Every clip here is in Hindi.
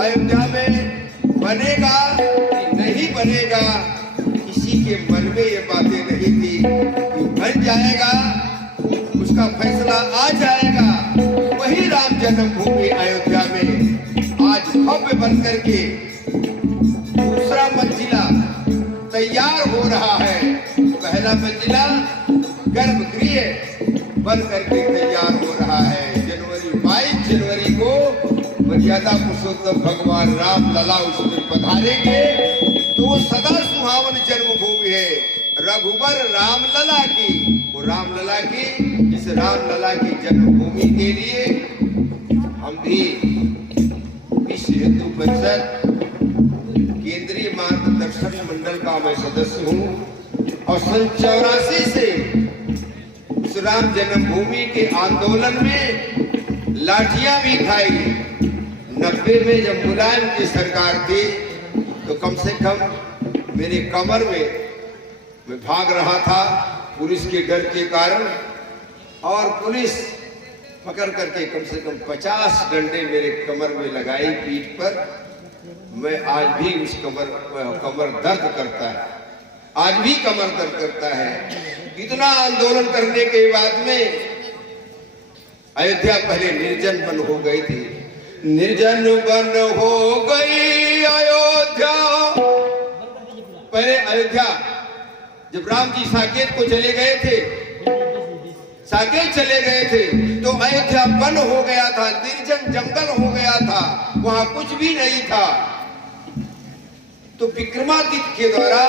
अयोध्या में बनेगा कि नहीं बनेगा, किसी के मन में ये बातें नहीं थी कि बन जाएगा, उसका फैसला आ जाएगा। वही राम जन्मभूमि अयोध्या में आज भव्य बन करके दूसरा मंजिला तैयार हो रहा है। पहला मंजिला गर्भगृह बन करके तैयार हो रहा है। 22 जनवरी को मर्यादा पुरुषोत्तम भगवान राम लला उसमें पधारेंगे, तो वो सदा सुहावन जन्मभूमि है रघुबर रामलला की। वो रामलला की, इस रामलला की जन्मभूमि के लिए हम भी विश्व हिंदू परिषद केंद्रीय मार्गदर्शक मंडल का मैं सदस्य हूँ और सन 84 से उस राम जन्मभूमि के आंदोलन में लाठियां भी खाई। 90 में जब मुलायम की सरकार थी तो कम से कम मेरे कमर में मैं भाग रहा था पुलिस के डर के कारण, और पुलिस पकड़ करके कम से कम 50 डंडे मेरे कमर में लगाई पीठ पर। मैं आज भी उस कमर दर्द करता है, आज भी कमर दर्द करता है। इतना आंदोलन करने के बाद में अयोध्या पहले निर्जन वन हो गई थी। निर्जन वन हो गई अयोध्या। पहले अयोध्या जब राम जी साकेत को चले गए थे, साकेत चले गए थे, तो अयोध्या वन हो गया था, निर्जन जंगल हो गया था, वहां कुछ भी नहीं था। तो विक्रमादित्य के द्वारा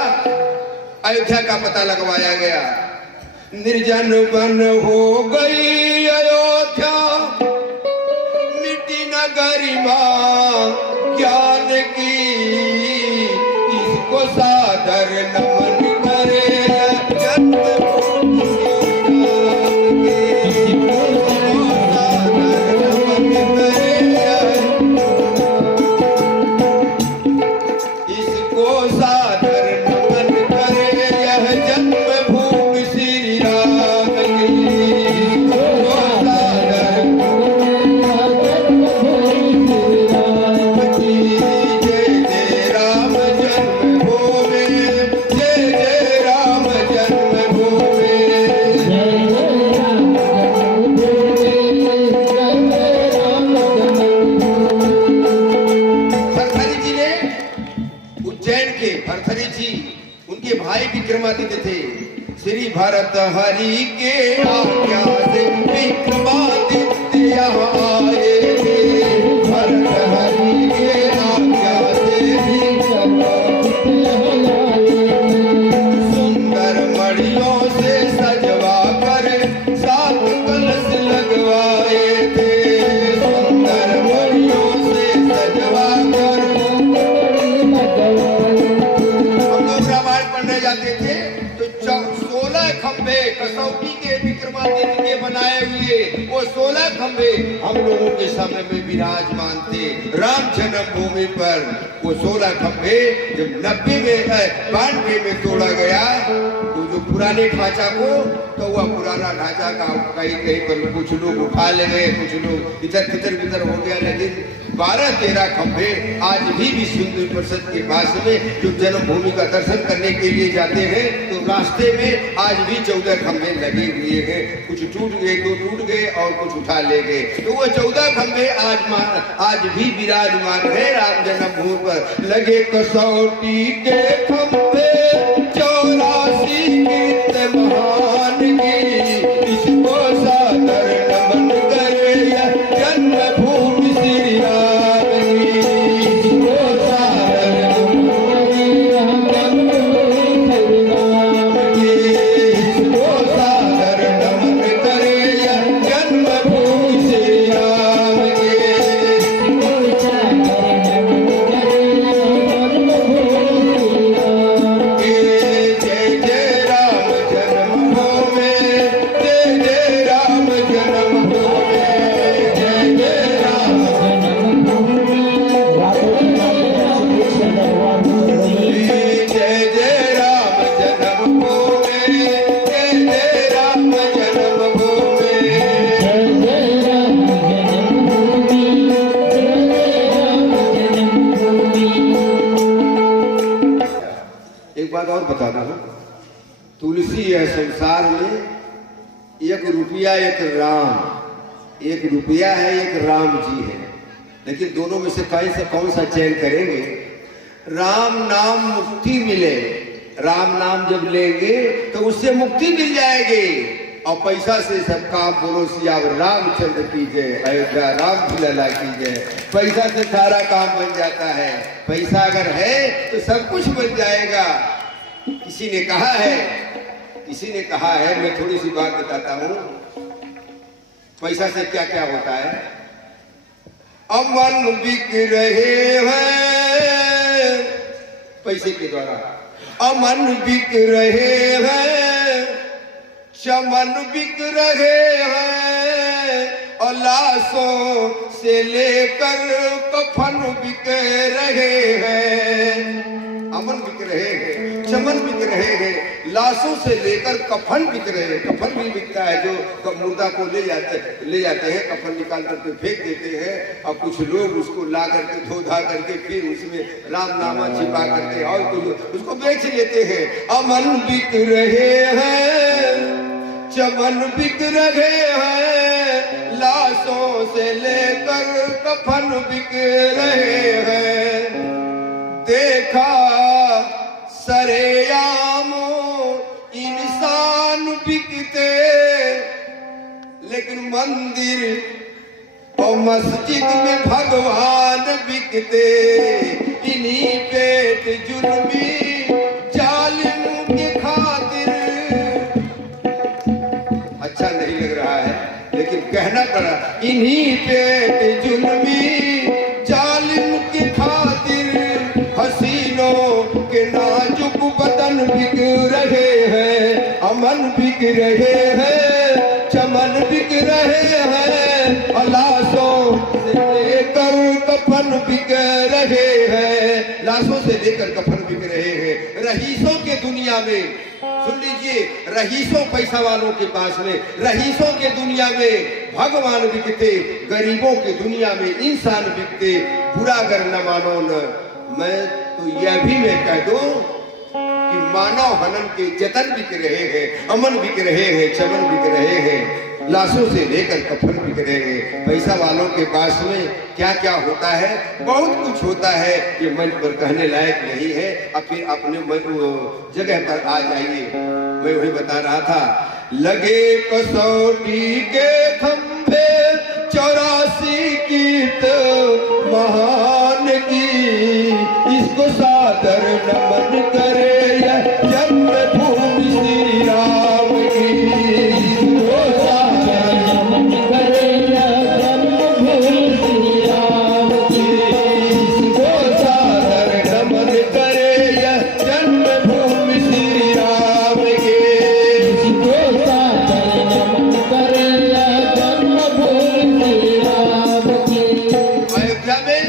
अयोध्या का पता लगवाया गया। निर्जन वन हो गई अयोध्या, मिट्टी न गरिमा ज्ञान की, इसको सादर नमन करे विक्रमादित्य थे। श्री भरत हरि के आज्ञा से विक्रमादित्य यहाँ आए थे। भरत हरि के आज्ञा से विक्रमादित्य यहाँ आए। सुंदर मणियों से सजवा कर 7 कलश लगवाए थे। सुंदर मणियों से सजवा कर जाते थे तो 16 खंभे कसौटी के विक्रमादित्य के बनाए हुए, वो 16 खंभे हम लोगों के समय में विराजमान थे राम जन्मभूमि पर। वो 16 खंभे जब 92 में तोड़ा गया, तो जो पुराने ढांचा को, तो वह पुराना ढांचा का कहीं पर कुछ लोग उठा ले गए, कुछ लोग इधर हो गया, लेकिन 12-13 खंभे आज भी विश्व हिंदू परिषद के पास में जो जन्मभूमि का दर्शन करने के लिए जाते हैं, तो रास्ते में आज भी 14 खंभे लगे हुए हैं। कुछ टूट गए, तो टूट गए और कुछ उठा ले गए, तो वो 14 खंभे आज भी विराजमान है राम जन्मभूमि पर। लगे कसौटी के खंभे 84 कीर्त महान की, इसको सादर नमन करे जन्मभूमि श्री राम की। इसको सादर इसको सादर नमन करे जन्मभूमि श्री राम की। बात और बता रहा हूं, तुलसी है संसार में, एक रुपया एक राम, एक रुपया है एक राम जी है, लेकिन दोनों में से कौन सा चयन करेंगे? राम नाम मुक्ति मिले, राम नाम जब लेंगे तो उससे मुक्ति मिल जाएगी। और पैसा से सब काम बोलो सियावर रामचंद्र की जय, अयोध्या राम लला की जय। पैसा से सारा काम बन जाता है, पैसा अगर है तो सब कुछ बन जाएगा। किसी ने कहा है, मैं थोड़ी सी बात बताता हूं, पैसा से क्या क्या होता है। अमन बिक रहे हैं पैसे के द्वारा, अमन बिक रहे हैं, चमन बिक रहे हैं, और लाशों से लेकर कफन बिक रहे हैं। अमन बिक रहे हैं, चमन बिक रहे हैं, लाशों से लेकर कफन बिक रहे हैं। कफन भी बिकता है, जो मुर्दा को ले जाते हैं, कफन निकाल करके फेंक देते हैं, और कुछ लोग उसको ला करके धो धा करके फिर उसमें राम नामा छिपा करके और कुछ उसको बेच लेते हैं। अमन बिक रहे हैं, चमन बिक रहे हैं, लाशों से लेकर कफन बिक रहे हैं। देखा सरेआम इंसान बिकते, लेकिन मंदिर और मस्जिद में भगवान बिकते। इन्हीं पेट जुल्मी जालिम की खातिर, अच्छा नहीं लग रहा है लेकिन कहना पड़ा, इन्हीं पेट जुल्मी जालिम की खातिर, हसीनों के नाजुक बदन बिक रहे हैं। अमन बिक रहे हैं, चमन बिक रहे हैं, और लाशों से लेकर कफन बिक रहे हैं। लाशों से लेकर कफन बिक रहे हैं। रईसों के दुनिया में, सुन लीजिए, रईसों पैसा वालों के पास में, रईसों के दुनिया में भगवान बिकते, गरीबों के दुनिया में इंसान बिकते। बुरा अगर न मानो न, मैं तो यह भी मैं कह दूं कि मानव हनन के जतन बिक रहे हैं, अमन बिक रहे हैं, चमन बिक रहे हैं, लाशों से लेकर कफन बिक रहे हैं। पैसा वालों के पास में क्या क्या होता है, बहुत कुछ होता है, ये मंच पर कहने लायक नहीं है। अब फिर अपने जगह पर आ जाइए। मैं वही बता रहा था, लगे कसौटी के खंभे 84 कीर्त महान की, इसको सादर नमन करे यह जन्मभूमि श्री राम की। इसको सादर नमन करे यह जन्मभूमि श्री राम की। इसको सादर नमन करे यह जन्मभूमि श्री राम की। इसको सादर नमन करे यह जन्मभूमि श्री राम की। अयोध्या में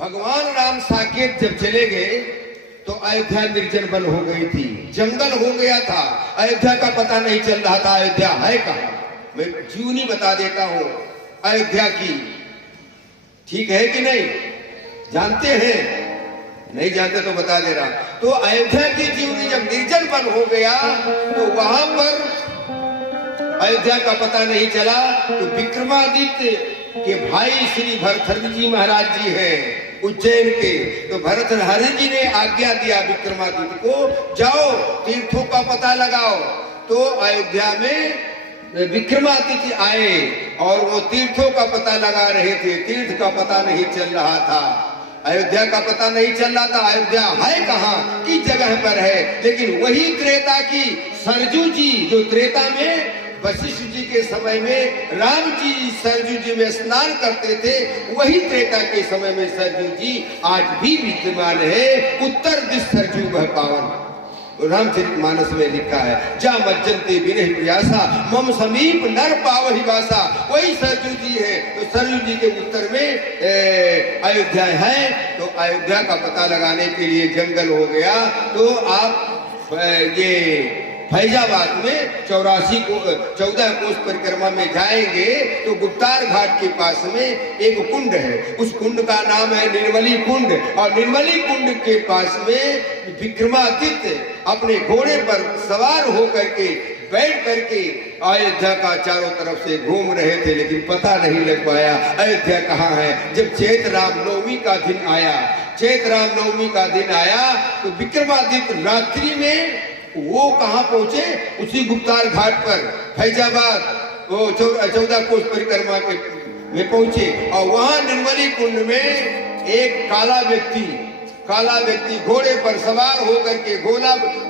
भगवान राम साकेत जब चले गए तो अयोध्या निर्जन वन हो गई थी, जंगल हो गया था। अयोध्या का पता नहीं चल रहा था अयोध्या है कहाँ। मैं जीवनी बता देता हूँ अयोध्या की, ठीक है कि नहीं? जानते हैं? नहीं जानते तो बता दे रहा। तो अयोध्या की जीवनी जब निर्जन वन हो गया तो वहां पर अयोध्या का पता नहीं चला। तो विक्रमादित्य के भाई श्री भरतहरि जी महाराज जी हैं उज्जैन के, तो भरतहरि जी ने आज्ञा दिया विक्रमादित्य को, जाओ तीर्थों का पता लगाओ। तो अयोध्या में विक्रमादित्य आए और वो तीर्थों का पता लगा रहे थे। तीर्थ का पता नहीं चल रहा था, अयोध्या का पता नहीं चल रहा था। अयोध्या है कहाँ, किस जगह पर है? लेकिन वही त्रेता की सरजू जी, जो त्रेता में वशिष्ठ जी के समय में राम जी सरजू जी में स्नान करते थे, वही त्रेता के समय में सरजू जी आज भी विद्यमान है। उत्तर दिश सरजू वह पावन, रामचरितमानस में लिखा है, जा मज्जनते विरह प्यासा मम समीप नर पावहि वासा। वही सरजू जी है। तो सरजू जी के उत्तर में अयोध्या है। तो अयोध्या का पता लगाने के लिए जंगल हो गया। तो आप ये फैजाबाद में 14 कोस परिक्रमा में जाएंगे तो गुप्तार घाट के पास में एक कुंड है। उस कुंड का नाम है निर्मली कुंड, और निर्मली कुंड के पास में विक्रमादित्य अपने घोड़े पर सवार होकर के बैठ करके अयोध्या का चारों तरफ से घूम रहे थे, लेकिन पता नहीं लग पाया अयोध्या कहाँ है। जब चैत्र रामनवमी का दिन आया, चैत्र रामनवमी का दिन आया तो विक्रमादित्य रात्रि में वो कहाँ पहुंचे, उसी गुप्तार घाट पर फैजाबाद वो 14 कोस परिक्रमा के में पहुंचे, और वहां निर्मली कुंड में एक काला व्यक्ति घोड़े पर सवार होकर के,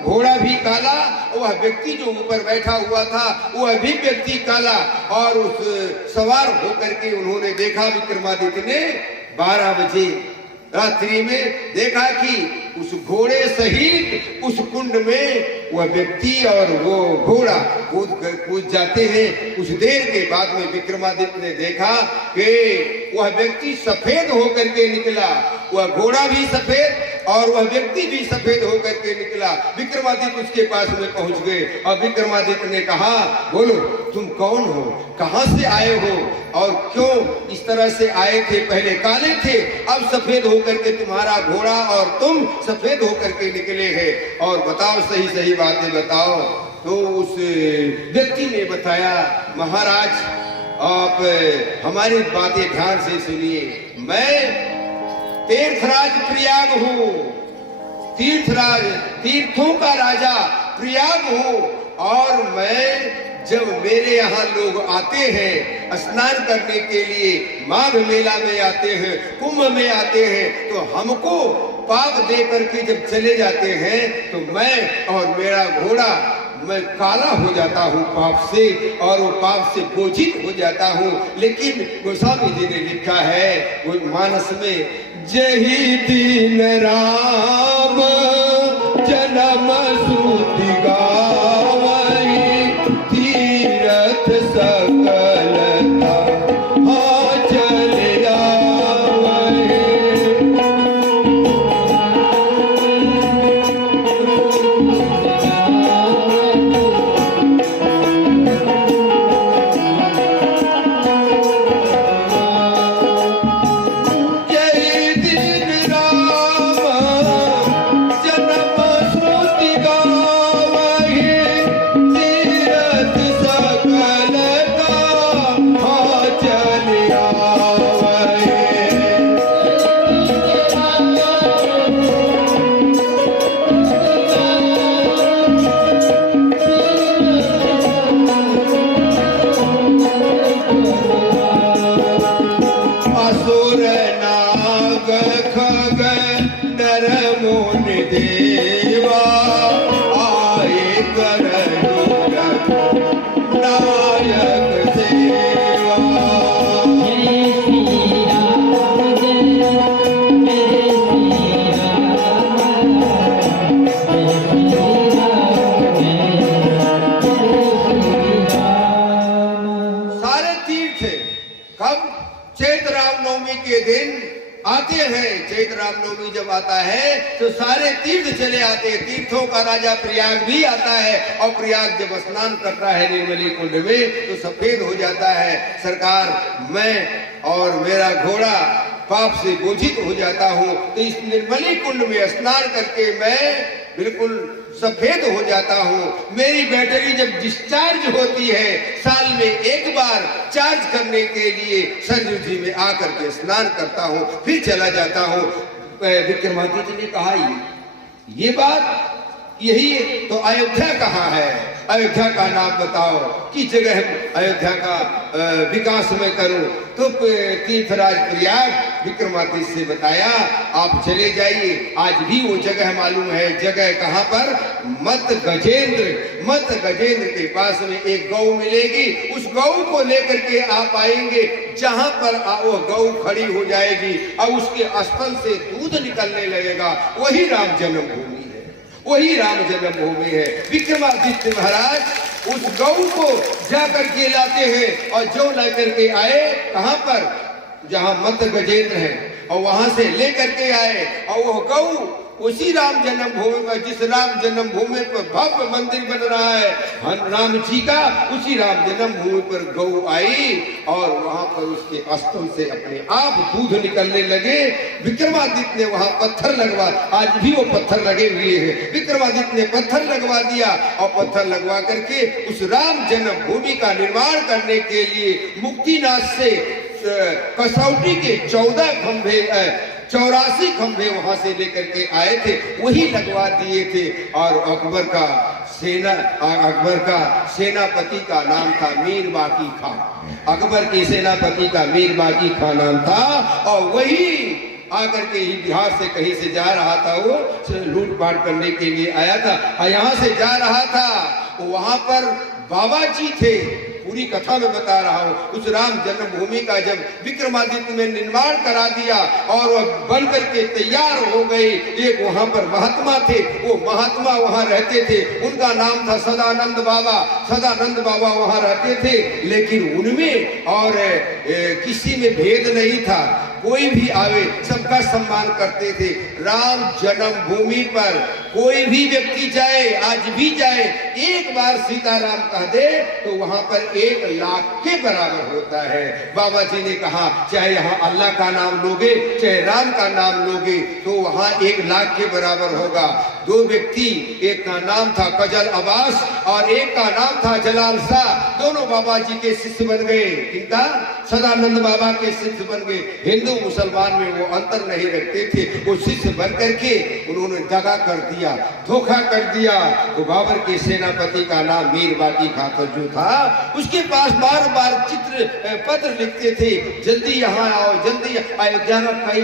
घोड़ा भी काला, वह व्यक्ति जो ऊपर बैठा हुआ था वह भी व्यक्ति काला, और उस सवार होकर के उन्होंने देखा, विक्रमादित्य ने 12 बजे रात्रि में देखा कि उस घोड़े सहित उस कुंड में वह व्यक्ति और वो घोड़ा कूद जाते हैं। कुछ देर के बाद में विक्रमादित्य ने देखा कि वह व्यक्ति सफेद होकर के निकला, वह घोड़ा भी सफेद और वह व्यक्ति भी सफेद होकर के निकला। विक्रमादित्य उसके पास में पहुंच गए और विक्रमादित्य ने कहा, बोलो तुम कौन हो, कहां से आए हो और क्यों इस तरह से आए थे? पहले काले थे, अब सफेद होकर के तुम्हारा घोड़ा और तुम सफेद होकर के निकले हैं, और बताओ सही सही बातें बताओ। तो उस व्यक्ति ने बताया, महाराज आप हमारी बातें ध्यान से सुनिए, मैं तीर्थराज प्रयाग हूँ, तीर्थों का राजा प्रयाग हूँ, और मैं जब मेरे यहाँ लोग आते हैं स्नान करने के लिए, माघ मेला में आते हैं, कुंभ में आते हैं, तो हमको पाप दे करके जब चले जाते हैं तो मैं और मेरा घोड़ा मैं काला हो जाता हूँ पाप से, और वो पाप से बोझित हो जाता हूँ। लेकिन गोस्वामी जी ने लिखा है वो मानस में, जही दीन राम जन्म सूति गावई, तीरथ सकलता हाँ चले आवई। चैत्र रामनवमी जब आता है तो सारे तीर्थ चले आते हैं, तीर्थों का राजा प्रयाग भी आता है, और प्रयाग जब स्नान करता है निर्मली कुंड में तो सफेद हो जाता है। सरकार मैं और मेरा घोड़ा पाप से बोझित हो जाता हूँ, तो इस निर्मली कुंड में स्नान करके मैं बिल्कुल सफेद हो जाता हूँ। मेरी बैटरी जब डिस्चार्ज होती है, साल में एक बार चार्ज करने के लिए सरयू जी में आकर के स्नान करता हूँ, फिर चला जाता हूँ। विक्रमादित्य ने कहा ये बात यही है, तो अयोध्या कहाँ है, अयोध्या का नाम बताओ, किस जगह अयोध्या का विकास मैं करूं? तो तीर्थराज प्रयाग विक्रमादित्य से बताया, आप चले जाइए, आज भी वो जगह मालूम है। जगह कहाँ पर? मत गजेंद्र के पास में एक गौ मिलेगी, उस गौ को लेकर के आप आएंगे, जहां पर वो गौ खड़ी हो जाएगी और उसके स्थल से दूध निकलने लगेगा, वही राम जन्मभूमि है, वही राम जन्मभूमि है। विक्रमादित्य महाराज उस गौ को जाकर के लाते हैं, और जो लेकर के आए कहां पर? जहां मत गजेंद्र है, और वहां से लेकर के आए, और वह गौ उसी राम जन्मभूमि पर, जिस राम जन्मभूमि पर भव्य मंदिर बन रहा है राम जी का, उसी राम जन्मभूमि पर गौ आई और वहां पर उसके स्तन से अपने आप दूध निकलने लगे। विक्रमादित्य ने वहां पत्थर लगवा, आज भी वो पत्थर लगे हुए हैं, विक्रमादित्य ने पत्थर लगवा दिया और पत्थर लगवा करके उस राम जन्मभूमि का निर्माण करने के लिए मुक्तिनाथ से कसौटी के 14 खंभे 84 खंभे वहां से लेकर के आए थे, वही लगवा दिए थे। और अकबर का सेनापति का नाम था मीर बाकी खान। अकबर के सेनापति का मीर बाकी खान नाम था और वही आकर के ही बिहार से कहीं से जा रहा था, वो लूटपाट करने के लिए आया था और यहाँ से जा रहा था। वहां पर बाबा जी थे, पूरी कथा में बता रहा हूँ। उस राम जन्मभूमि का जब विक्रमादित्य ने निर्माण करा दिया और वह बन करके तैयार हो गई, एक वहां पर महात्मा थे, वो महात्मा वहां रहते थे, उनका नाम था सदानंद बाबा। सदानंद बाबा वहां रहते थे, लेकिन उनमें और किसी में भेद नहीं था, कोई भी आवे सबका सम्मान करते थे। राम जन्मभूमि पर कोई भी व्यक्ति जाए, आज भी जाए, एक बार सीताराम कह दे तो वहां पर 1 लाख के बराबर होता है। बाबा जी ने कहा चाहे यहाँ अल्लाह का नाम लोगे चाहे राम का नाम लोगे तो वहां 1 लाख के बराबर होगा। 2 व्यक्ति, एक का नाम था कजल अब्बास और एक का नाम था जलाल शाह, दोनों बाबा जी के शिष्य बन गए। इनका सदानंद बाबा के शिष्य बन गए। हिंदू मुसलमान में वो अंतर नहीं रखते थे, वो शिष्य बन करके उन्होंने दगा कर दिया, धोखा कर दिया। तो बाबर के सेनापति का नाम मीर बाकी खान जो था, उसके पास बार बार पत्र लिखते थे, जल्दी यहाँ आओ, जल्दी। अयोध्या में कई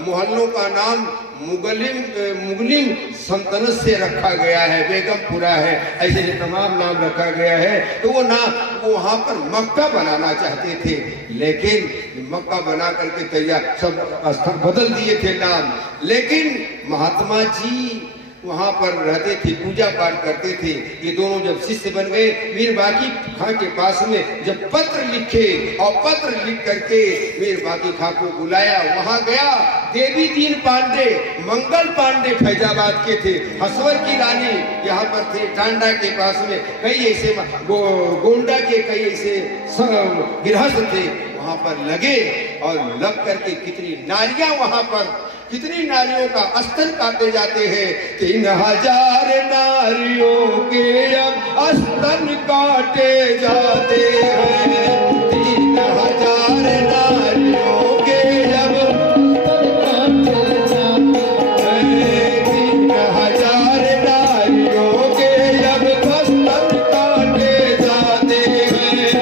मोहल्लों का नाम मुगलिम सल्तनत से रखा गया है, बेगमपुरा है, ऐसे तमाम नाम रखा गया है। तो वो वहां पर मक्का बनाना चाहते थे, लेकिन मक्का बना करके तैयार सब स्थान बदल दिए थे नाम। लेकिन महात्मा जी वहां पर रहते थे, पूजा पाठ करते थे। ये दोनों जब शिष्य बन गए, मीर बाकी खां के पास में जब पत्र लिखे और पत्र लिख करके मीर बाकी खां को बुलाया, वहां गया। देवी दीन पांडे, मंगल पांडे फैजाबाद के थे, हसवर की रानी यहाँ पर थे, टांडा के पास में कई ऐसे गोंडा के कई ऐसे गृहस्थ थे, वहां पर लगे और लग करके कितनी नारियां वहां पर, कितनी नारियों का स्तन काटे जाते हैं। 3000 नारियों के अब स्तन काटे जाते हैं, 3000 नारियों के अब स्तन काटे जाते हैं, 3000 नारियों के अब स्तन काटे जाते हैं।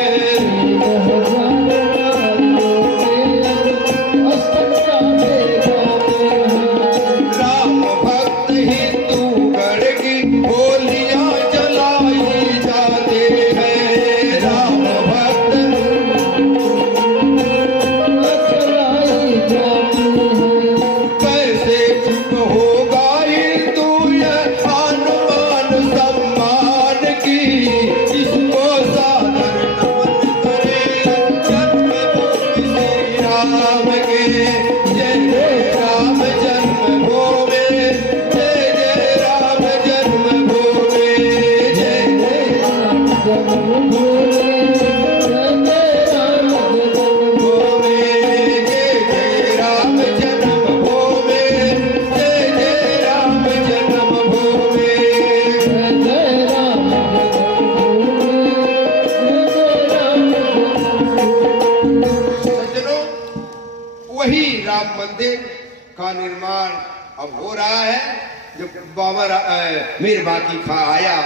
का निर्माण अब हो रहा है। जब बाबर मीर बाकी खां आया,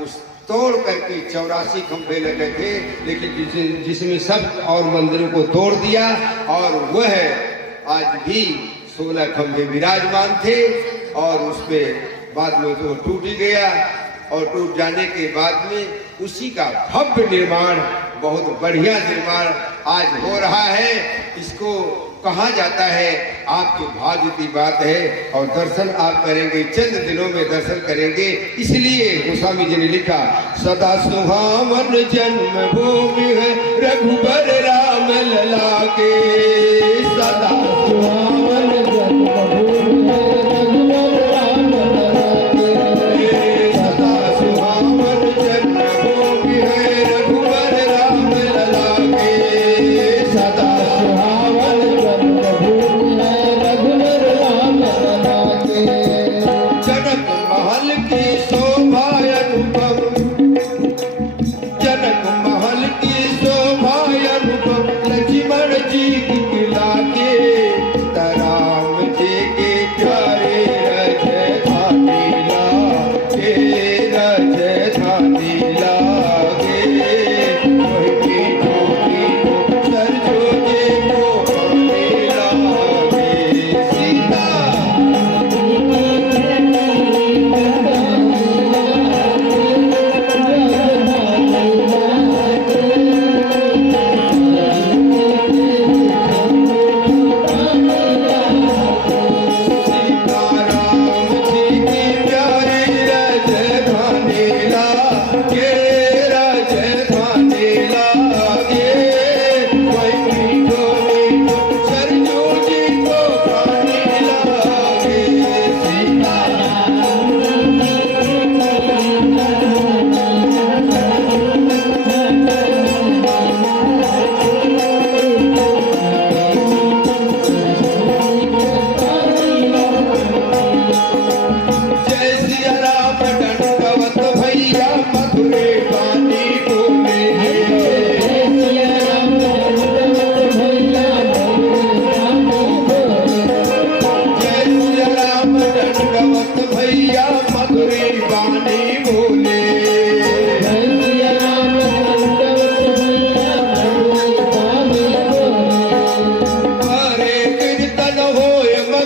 उस तोड़ करके 84 खंभे लगे थे, लेकिन जिसमें सब और मंदिरों को तोड़ दिया और वह आज भी 16 खंभे विराजमान थे। और उस पे बाद में तो टूट गया और टूट जाने के बाद में उसी का भव्य निर्माण, बहुत बढ़िया निर्माण आज हो रहा है। इसको कहा जाता है आपके भाग्य की बात है और दर्शन आप करेंगे, चंद दिनों में दर्शन करेंगे। इसलिए गोस्वामी जी ने लिखा, सदा सुहावन जन्म भूमि है रघुबर राम लला के, सदा सुहावन जन्म भूमि है रघुबर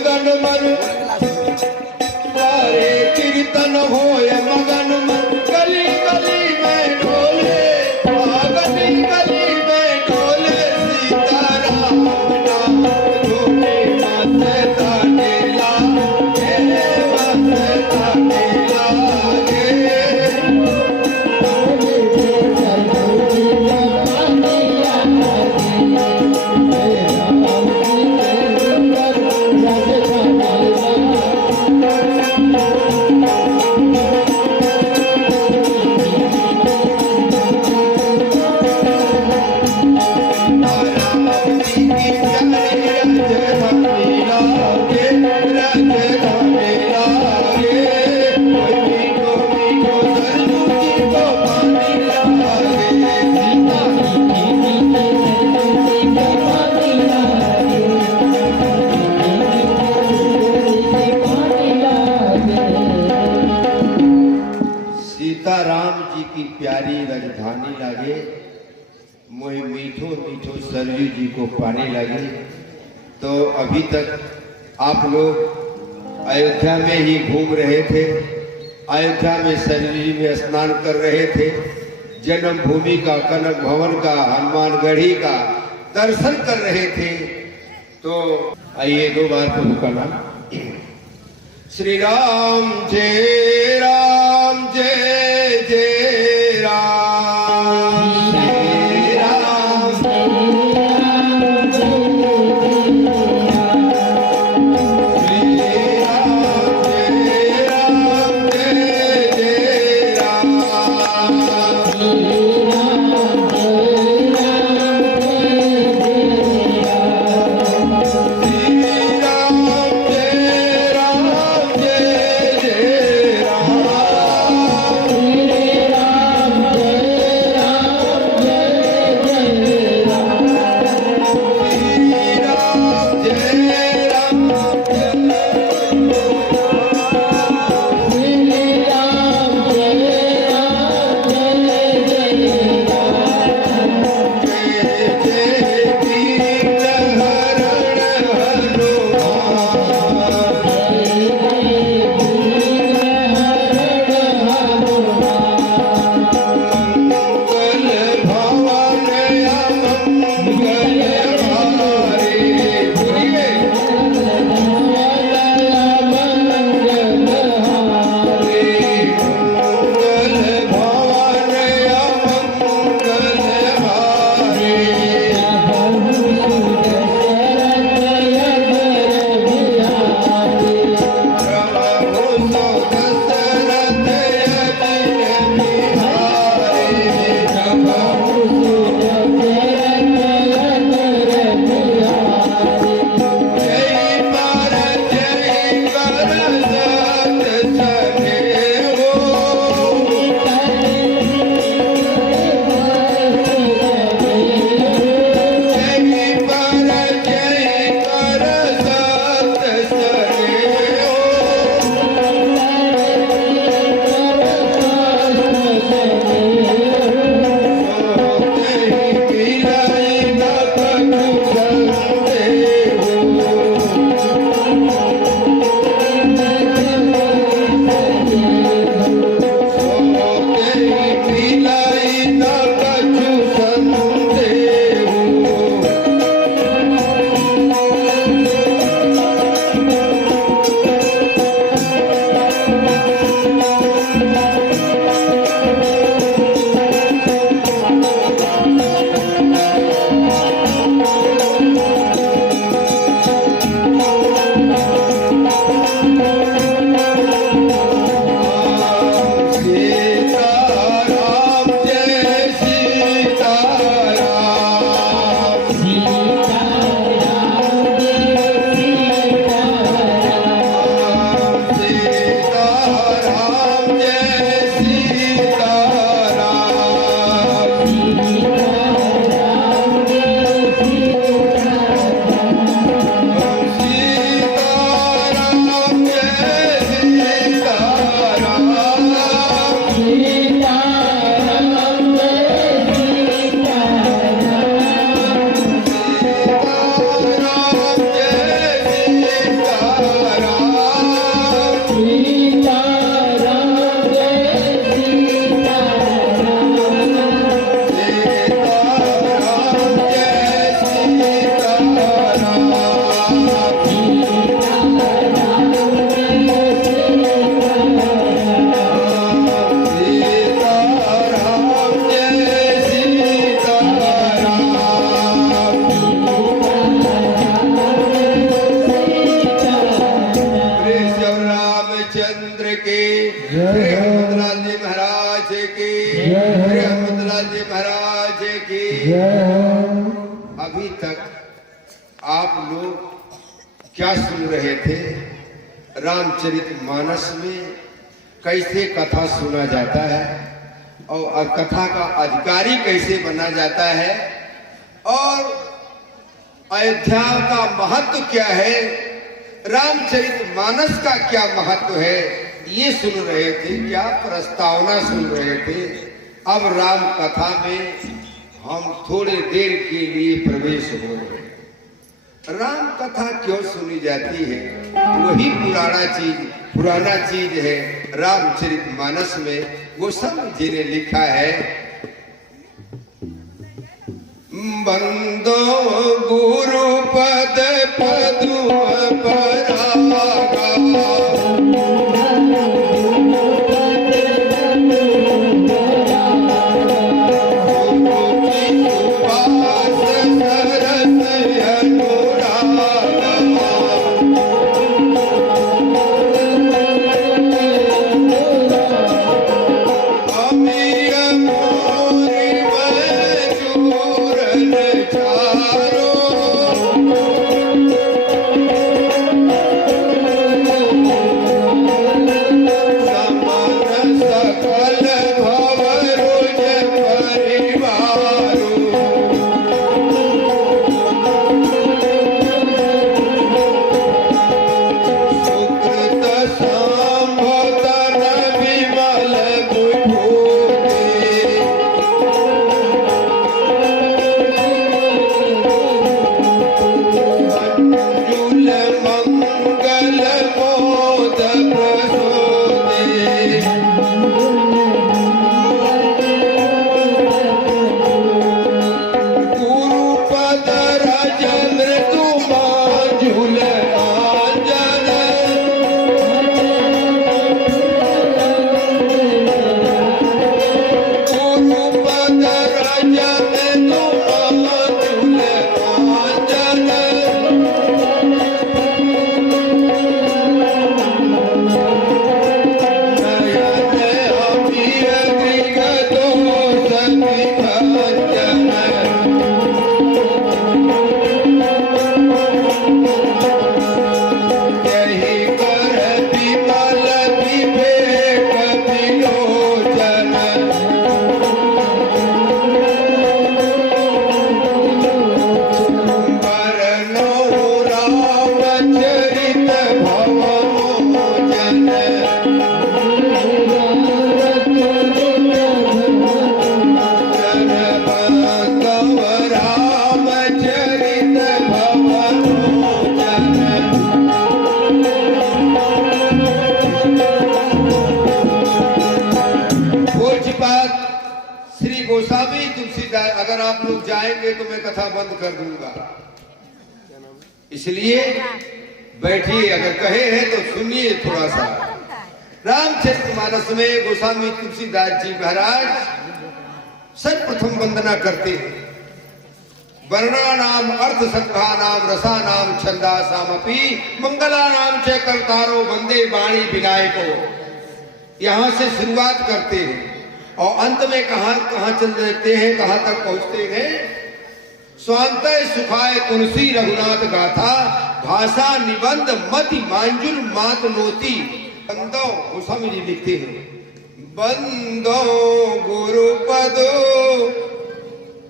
लगन मन सारे कीर्तन होय मगन मन गली गली में ढोले गली गली में ढोले सीताराम नाम धूमे मस्ता नीला मस्ता नीला सीताराम जी की प्यारी राजधानी लागे मोहि मीठो मीठो सरयू जी को पानी लगी। तो अभी तक आप लोग अयोध्या में ही घूम रहे थे, अयोध्या में सरयू जी में स्नान कर रहे थे, जन्मभूमि का, कनक भवन का, हनुमानगढ़ी का दर्शन कर रहे थे। तो आइए दो बार प्रभु का नाम। श्री राम जय राम जय जय राम, श्री राम श्री हनुमतलाल जी महाराज की, श्री हनुमतलाल जी महाराज की। अभी तक आप लोग क्या सुन रहे थे? रामचरितमानस में कैसे कथा सुना जाता है और कथा का अधिकारी कैसे बना जाता है और अयोध्या का महत्व क्या है, रामचरितमानस का क्या महत्व है, ये सुन रहे थे। क्या प्रस्तावना सुन रहे थे। अब राम कथा में हम थोड़ी देर के लिए प्रवेश हो रहे हैं। राम कथा क्यों सुनी जाती है? वही पुराना चीज है। रामचरितमानस में गोस्वामी जी ने लिखा है, बंदो गुरु पद पदुम परागा, अगर आप लोग जाएंगे तो मैं कथा बंद कर दूंगा, इसलिए बैठिए। अगर कहे हैं तो सुनिए थोड़ा सा। रामचरितमानस में गोस्वामी तुलसीदास जी महाराज सर्वप्रथम वंदना करते हैं। वर्णा नाम अर्थ संघा नाम रसा नाम छंदा सामपी मंगला नाम च करतारो वंदे वाणी विनायको। यहां से शुरुआत करते हैं और अंत में कहां चल देते हैं, कहां तक पहुंचते हैं। स्वांतय सुखाय तुलसी रघुनाथ गाथा भाषा निबंध मति मांजुल मात नोती। बंदो गोस्वामी जी लिखते हैं, बंदो गुरु पदो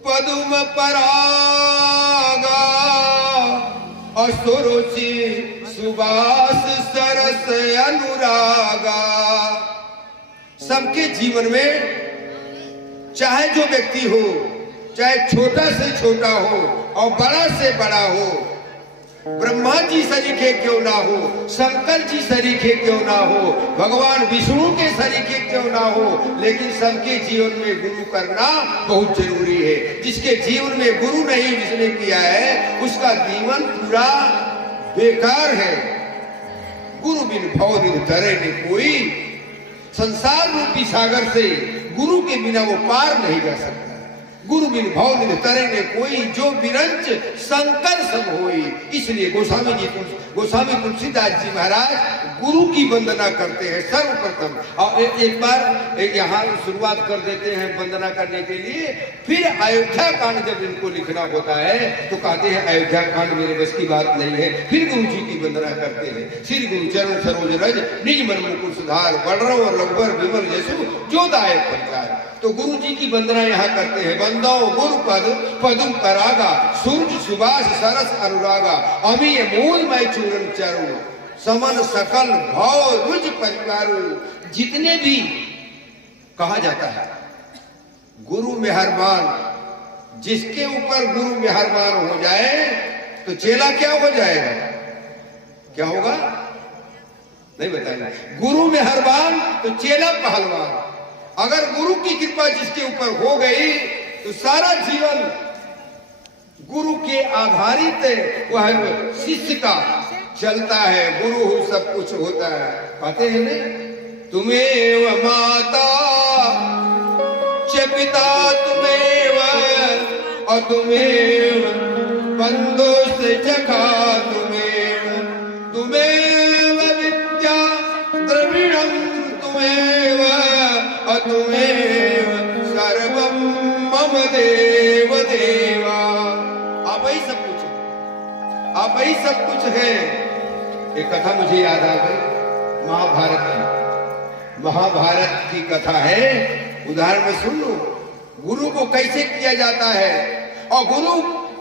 पदुम परागा असुरुचि सुबास सरस अनुरागा। सबके जीवन में चाहे जो व्यक्ति हो, चाहे छोटा से छोटा हो और बड़ा से बड़ा हो, ब्रह्मा जी सरीखे क्यों ना हो, शंकर जी सरीखे क्यों ना हो, भगवान विष्णु के सरीखे क्यों ना हो, लेकिन सबके जीवन में गुरु करना बहुत जरूरी है। जिसके जीवन में गुरु नहीं जिसने किया है उसका जीवन पूरा बेकार है। गुरु बिन भव निधि तरे न कोई, संसार रूपी सागर से गुरु के बिना वो पार नहीं कर सकता। गुरु बिन भव निधि तरंगे कोई, जो बिरंच शंकर सब होई। इसलिए गोस्वामी तुलसीदास जी महाराज गुरु की वंदना करते हैं सर्वप्रथम। और एक बार यहाँ शुरुआत कर देते हैं वंदना करने के लिए, फिर अयोध्या कांड जब इनको लिखना होता है तो कहते हैं अयोध्या कांड मेरे बस की बात नहीं है, फिर गुरु जी की वंदना करते हैं। श्री गुरु चरण सरोज रज निज मन मुकुर सुधार, बलराम और रघुवर विमल जसु जो दायक प्रचार। तो गुरु जी की वंदना यहाँ करते हैं। बंदो गुरु पद पदु परागा, सूरज सुबास सरस अनुरागा, अमीय मूल मैं चूरन चारू, समन सकल भव रुज परिवारू। जितने भी कहा जाता है गुरु मेहरबान, जिसके ऊपर गुरु मेहरबान हो जाए तो चेला क्या हो जाएगा, क्या होगा नहीं बताएंगे। गुरु मेहरबान तो चेला पहलवान। अगर गुरु की कृपा जिसके ऊपर हो गई तो सारा जीवन गुरु के आधारित वह शिष्य का चलता है। गुरु हो सब कुछ होता है, पाते हैं नहीं। तुम्हें माता च पिता तुम्हें और तुम्हें बंधु से जखा तुम्हें विद्या द्रविणम तुम्हें सर्वम मम देव देवा। आप ही सब कुछ, आप ही सब कुछ है। एक कथा मुझे याद आ गई महाभारत की कथा है, उदाहरण में सुन लो। गुरु को कैसे किया जाता है, और गुरु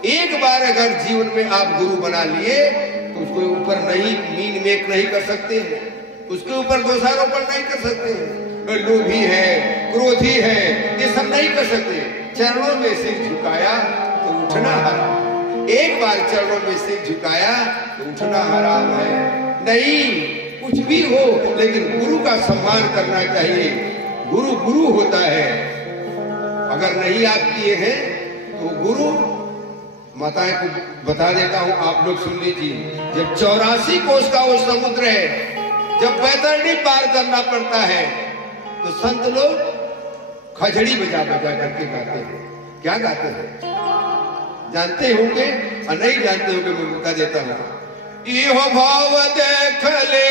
एक बार अगर जीवन में आप गुरु बना लिए तो उसके ऊपर नहीं मीन मेक नहीं कर सकते, उसके ऊपर दोषारोपण नहीं कर सकते। लोभी है, क्रोधी है, ये सब नहीं कर सकते। चरणों में सिर झुकाया तो उठना हराम। एक बार चरणों में सिर झुकाया तो उठना हराम है। नहीं, कुछ भी हो लेकिन गुरु का सम्मान करना चाहिए। गुरु गुरु होता है। अगर नहीं आप किए हैं तो गुरु माताएं को बता देता हूं, आप लोग सुन लीजिए। जब 84 कोस का वो समुद्र है, जब बैतरणी पार करना पड़ता है तो संत लोग खजड़ी बजा बजा करके गाते हैं। क्या गाते हैं जानते होंगे, और नहीं जानते होंगे मैं बता देता हूं। इहो भाव देख ले,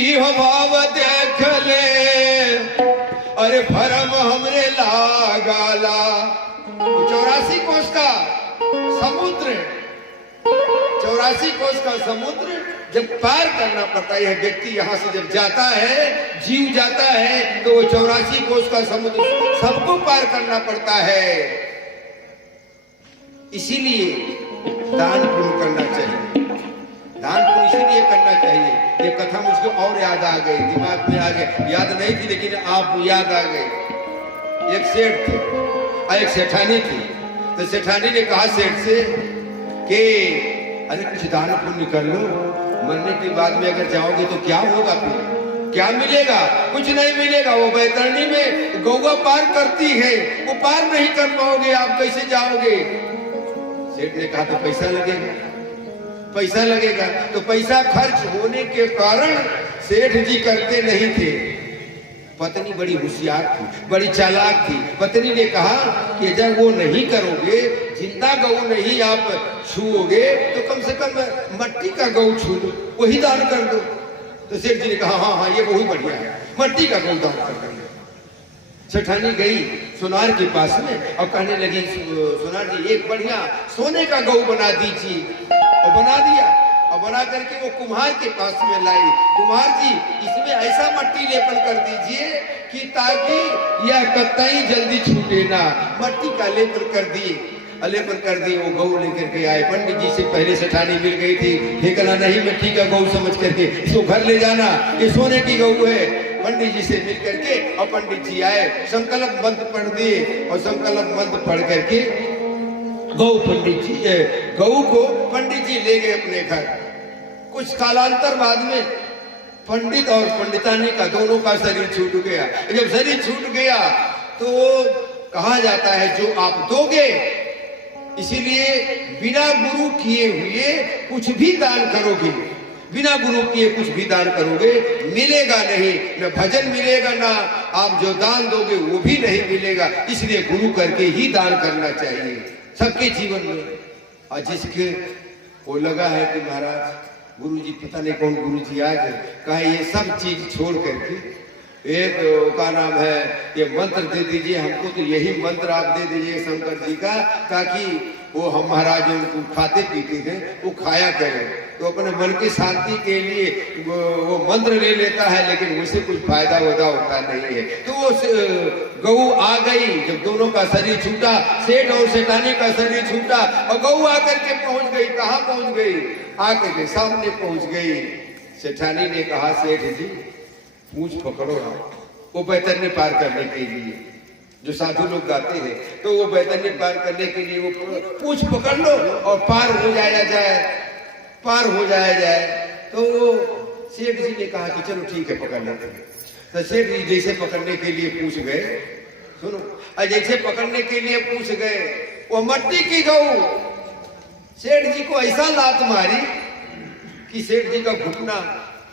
इहो भाव देख ले, अरे भरम हमरे लागाला। 84 कोस का समुद्र, 84 कोस का समुद्र जब पार करना पड़ता है, यह व्यक्ति यहाँ से जब जाता है, जीव जाता है, तो वो 84 कोस का समुद्र सबको पार करना पड़ता है। इसीलिए दान पुण्य करना चाहिए। दान पुण्य इसीलिए करना चाहिए। ये कथा मुझको और याद आ गई, दिमाग में आ गई, याद नहीं थी लेकिन आप याद आ गई। एक सेठ थे और एक सेठानी थी। तो सेठानी ने कहा सेठ से कि अरे कुछ दान पुण्य कर लो, मरने के बाद में अगर जाओगे तो क्या होगा, फिर क्या मिलेगा? कुछ नहीं मिलेगा। वो बैतरणी में गौवा पार करती है, वो पार नहीं कर पाओगे, आप कैसे जाओगे? सेठ ने कहा तो पैसा लगेगा, पैसा लगेगा। तो पैसा खर्च होने के कारण सेठ जी करते नहीं थे। पत्नी बड़ी होशियार थी, बड़ी चालाक थी। पत्नी ने कहा कि जब वो नहीं करोगे, जिंदा गौ नहीं आप छूओगे, तो कम से कम मट्टी का गौ छू लो, वही दान कर दो। तो सेठ जी ने कहा हाँ हाँ ये बहुत बढ़िया है, मट्टी का गौ दान कर देंगे। सेठानी गई सोनार के पास में और कहने लगी सोनार जी एक बढ़िया सोने का गौ बना दीजिए। और बना दिया, और बना करके वो कुम्हार के पास में लाई। कुम्हार जी इसमें ऐसा मट्टी लेपन कर दीजिए कि ताकि यह कतई जल्दी छूटे ना। मट्टी का लेपन कर दिए, लेपन कर दिए। वो गौ लेकर के आए। पंडित जी से पहले सेठानी मिल गई थी, फेंकना नहीं मिट्टी का गौ समझ करके, इसको घर ले जाना, ये सोने की गौ है। पंडित जी से मिल करके और पंडित जी आए, संकल्प मंत्र पढ़ दिए और संकल्प मंत्र पढ़ करके गौ को पंडित जी ले गए अपने घर। कुछ कालांतर बाद में पंडित और पंडितानी का दोनों का शरीर छूट गया। जब शरीर छूट गया तो कहा जाता है जो आप दोगे, इसीलिए बिना गुरु किए हुए कुछ भी दान करोगे, बिना गुरु किए कुछ भी दान करोगे मिलेगा नहीं, न भजन मिलेगा, ना आप जो दान दोगे वो भी नहीं मिलेगा। इसलिए गुरु करके ही दान करना चाहिए सबके जीवन में। और जिसके वो लगा है कि महाराज गुरुजी पता नहीं कौन गुरुजी आ गए, कहा ये सब चीज छोड़ करके एक का नाम है ये मंत्र दे दीजिए हमको, तो यही मंत्र आप दे दीजिए शंकर जी का, ताकि वो हम महाराज उनको खाते पीते थे वो खाया करें। तो अपने मन की शांति के लिए वो मंत्र ले लेता है, लेकिन उसे कुछ फायदा होता नहीं है। तो वो गऊ आ गई, जब दोनों का शरीर छूटा, सेठ और सेठानी का शरीर छूटा, और गऊ आकर के पहुंच गई। कहाँ पहुंच गई? आकर के सामने पहुंच गई। सेठानी ने कहा सेठ जी पूंछ पकड़ो ना, वो बैतरनी पार करने के लिए, जो साधु लोग गाते हैं तो वो बैतरनी पार करने के लिए वो पूंछ पकड़ लो और पार हो जाया जाए, पार हो जाया जाए। तो वो सेठ जी ने कहा कि चलो ठीक है पकड़ लेते हैं। तो सेठ जी जैसे पकड़ने के लिए पूछ गए, सुनो, और जैसे पकड़ने के लिए पूछ गए, वो मट्टी की गऊ सेठ जी को ऐसा लात मारी कि सेठ जी का घुटना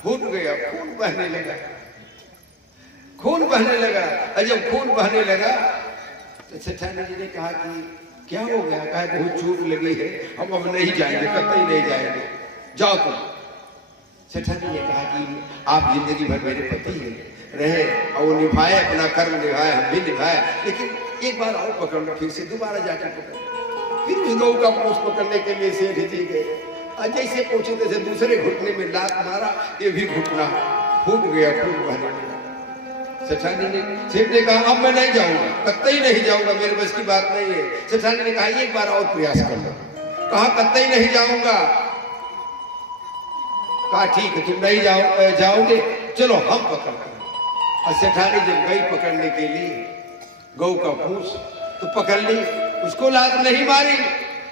फूट गया, खून बहने लगा, खून बहने लगा। और जब खून बहने लगा तो सेठानी जी ने कहा कि क्या हो गया? कहा बहुत चोट लगी है, हम अब नहीं जाएंगे, कतई नहीं जाएंगे, जाओ तुम। सेठानी ने कहा कि आप जिंदगी भर मेरे पति हैं रहे और वो निभाए, अपना कर्म निभाए, हम भी निभाए, लेकिन एक बार और पकड़ लो, फिर से दोबारा जाकर पकड़। फिर उस गऊ का पूंछ पकड़ने के लिए सेठ जी गए, और जैसे पूछे तैसे दूसरे घुटने में लात मारा, ये भी घुटना फूट गया, खून बहने लगा। सेठानी ने सेठ ने कहा अब मैं नहीं जाऊंगा, कतई नहीं जाऊंगा, मेरे बस की बात नहीं है। सेठानी ने कहा एक बार और प्रयास कर लो। कहा कतई नहीं जाऊंगा। कहा ठीक है तुम नहीं जाओगे, चलो हम पकड़ते हैं। और सेठानी जब गई पकड़ने के लिए गऊ का पूंछ, तो पकड़ ली, उसको लात नहीं मारी।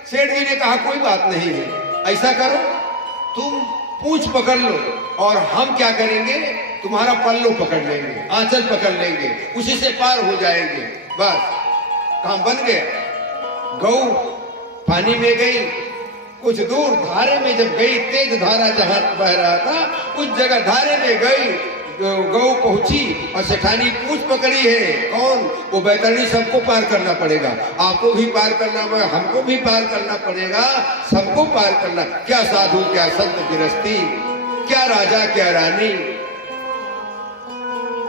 सेठ जी ने कहा कोई बात नहीं है, ऐसा करो तुम पूंछ पकड़ लो और हम क्या करेंगे, तुम्हारा पल्लू पकड़ लेंगे, आंचल पकड़ लेंगे, उसी से पार हो जाएंगे। बस काम बन गया। गऊ पानी में गई, कुछ दूर धारे में जब गई, तेज धारा जहां बह रहा था उस जगह धारे में गई, गऊ पहुंची और सेठानी पूंछ पकड़ी है। कौन? वो बैतरणी। सबको पार करना पड़ेगा, आपको भी पार करना पड़ेगा, हमको भी पार करना पड़ेगा, सबको पार करना। क्या साधु, क्या संत गृहस्थी, क्या राजा, क्या रानी,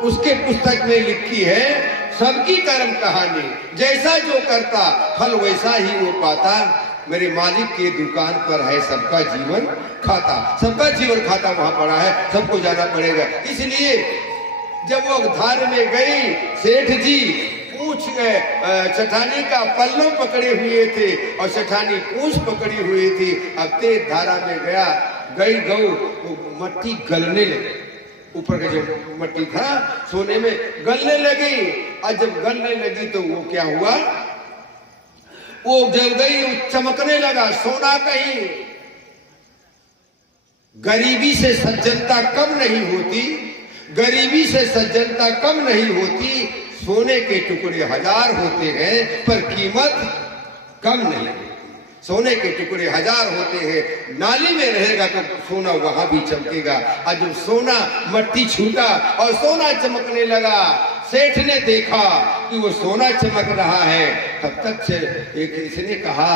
उसके पुस्तक में लिखी है सबकी कर्म कहानी। जैसा जो करता फल वैसा ही वो पाता, मेरे मालिक के दुकान पर है सबका जीवन खाता। सबका जीवन खाता वहां पड़ा है, सबको जाना पड़ेगा। इसलिए जब वो धार में गई, सेठ जी पूंछ सेठानी का पल्लू पकड़े हुए थे और सेठानी पूंछ पकड़ी हुई थी। अब तेज धारा में गई गऊ तो मट्टी गलने लगी, ऊपर का जो मट्टी था सोने में गलने लगी। और जब गलने लगी तो वो क्या हुआ, वो जल गई, चमकने लगा सोना। कहीं गरीबी से सज्जनता कम नहीं होती, गरीबी से सज्जनता कम नहीं होती। सोने के टुकड़े हजार होते हैं पर कीमत कम नहीं होती। सोने के टुकड़े हजार होते हैं, नाली में रहेगा तो सोना वहां भी चमकेगा। और जब सोना मट्टी छूटा और सोना चमकने लगा, सेठ ने देखा कि वो सोना चमक रहा है। तब तक से एक इसने कहा,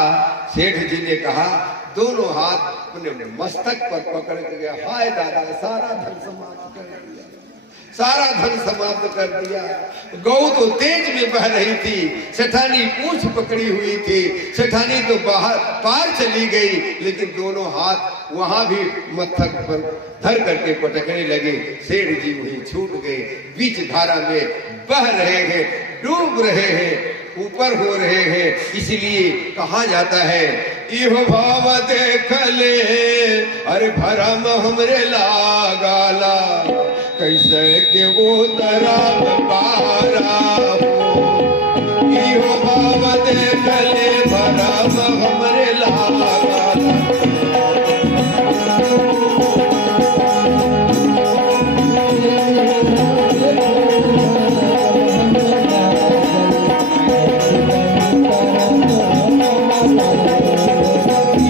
सेठ जी ने कहा, दोनों हाथ अपने मस्तक पर पकड़ के गया, हाय दादा सारा धन समाप्त कर दिया, सारा धन समाप्त कर दिया। गऊ तो तेज में बह रही थी, सेठानी पूंछ पकड़ी हुई थी। सेठानी तो बाहर पार चली गई, लेकिन दोनों हाथ वहां भी मस्तक पर धर करके पटकने लगे। सेठ जी वही छूट गए, बीच धारा में बह रहे हैं, डूब रहे हैं, ऊपर हो रहे हैं। इसलिए कहा जाता है इहो भाव देख ले, अरे भरम हमरे लागाला, कैसे के वो तरफ पारा हो। इहो भाव देख ले, भरम हमरे लागाला।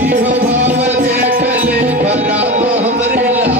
इहो भाव देख ले, भरम हमरे लागाला।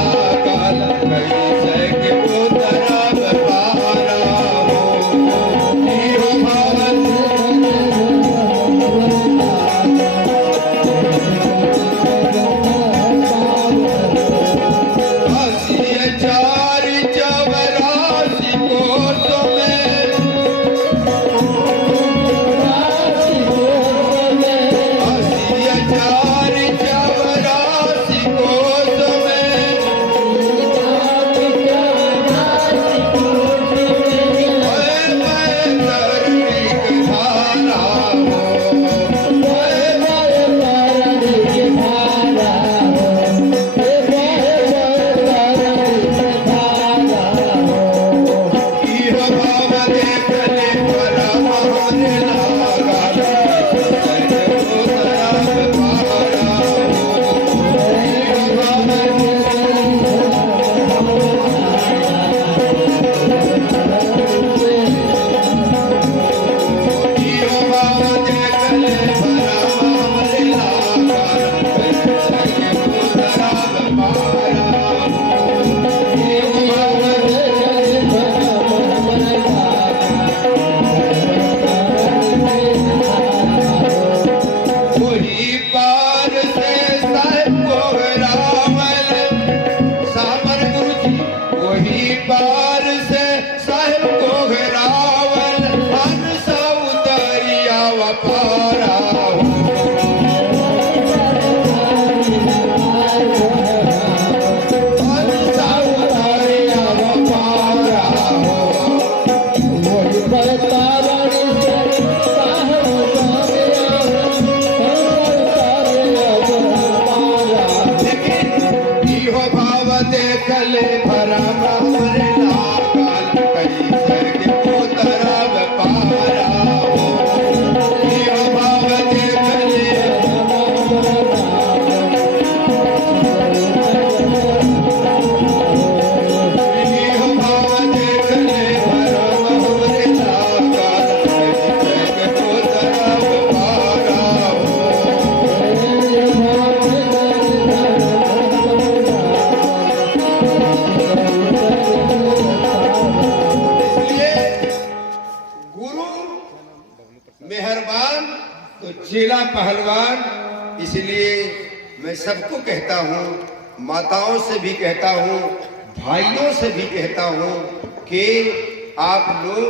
चले भरम हमरे लागल कैसे के उतरब पारा हो यो भाव देख ले यो भाव देख ले भरम हमरे लागल कैसे के उतरब पारा हो गुरु मेहरबान तो चेला पहलवान। इसलिए मैं सबको कहता हूँ, माताओं से भी कहता हूँ, भाइयों से भी कहता हूँ कि आप लोग